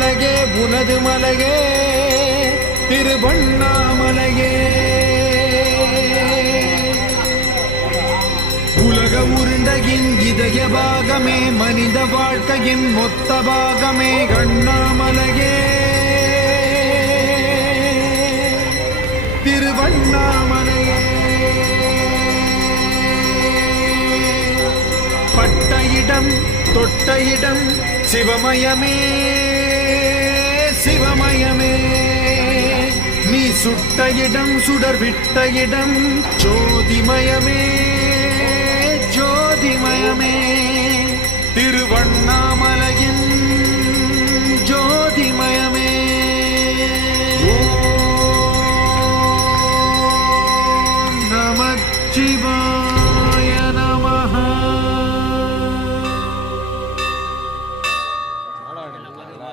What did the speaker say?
அண்ணாமலையே உனது மலையே திருவண்ணாமலையே. உலக உருண்டையின் இதய பாகமே மனித வாழ்க்கையின் மொத்த பாகமே அண்ணாமலையே திருவண்ணாமலையே. பட்ட இடம் தொட்ட இடம் சிவமயமே சிவமயமே. நீ சுட்ட இடம் சுடர் விட்ட இடம் ஜோதிமயமே ஜோதிமயமே. திருவண்ணாமலை